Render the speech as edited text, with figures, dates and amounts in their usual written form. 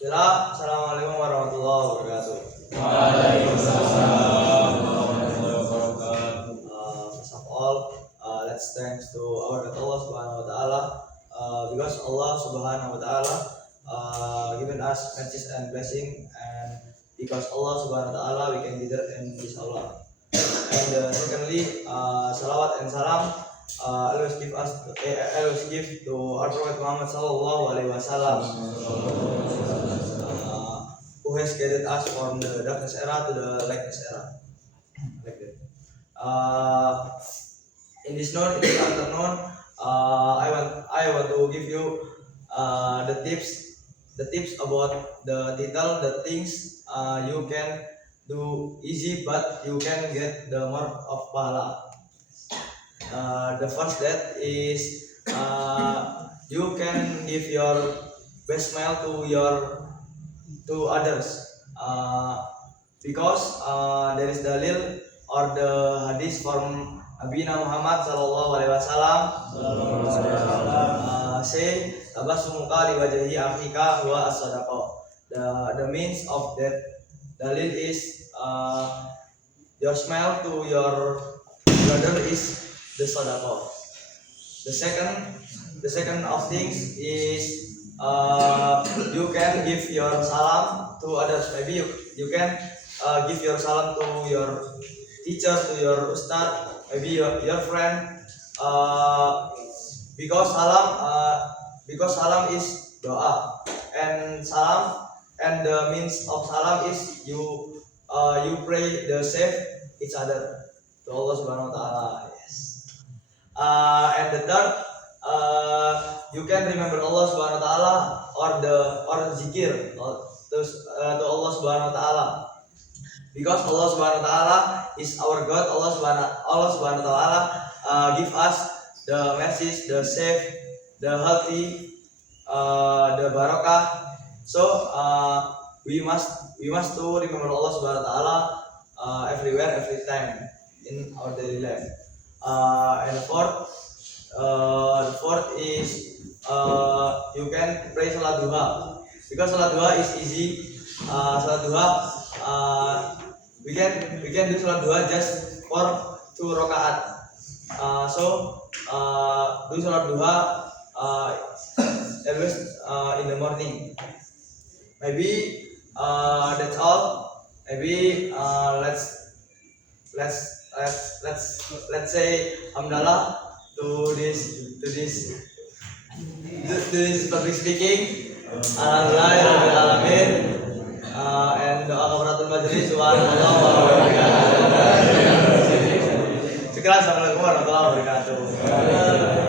Bismillah, Assalamualaikum warahmatullahi wabarakatuh. Waalaikumsalam warahmatullahi wabarakatuh. First of all, let's thanks to our God Allah Subhanahu wa Ta'ala, because Allah Subhanahu wa Ta'ala given us mercy and blessing, and because Allah Subhanahu wa Ta'ala we can gather in this Allah. And secondly, salawat and salam always give to our Prophet Muhammad Sallallahu Alaihi Wasallam, who has guided us from the darkness era to the lightness era. Like that. In this afternoon, I want to give you the tips about the title, the things you can do easy but you can get the more of pahala. The first that is you can give your best smile to others, because there is dalil or the hadith from Nabi Muhammad Sallallahu Alaihi Wasallam say tabassumuka li wajhi akhika huwa as-sadaqah. The means of that dalil is your smile to your brother is the sadaqah. The second of things is you can give your salam to others. Maybe you can give your salam to your teacher, to your ustad, maybe your friend, because salam is doa, and the means of salam is you pray the save each other to Allah Subhanahu wa Ta'ala. Yes. And the third, you can remember Allah Subhanahu wa Ta'ala or zikir to Allah Subhanahu wa Ta'ala, because Allah Subhanahu wa Ta'ala is our God. Allah Subhanahu wa Ta'ala give us the message, the safe, the healthy, the barakah. So we must to remember Allah Subhanahu wa Ta'ala everywhere, every time in our daily life. And the fourth is you can pray salat duha, because salat duha is easy. Salat duha we can do salat duha just for 2 rakaat. So do salat duha always in the morning. Maybe that's all. Maybe let's say alhamdulillah to this public speaking. Alhamdulillah alamin, and doa kafaratul majlis. Subhanallah walhamdulillah. Sekian, assalamualaikum warahmatullahi wabarakatuh.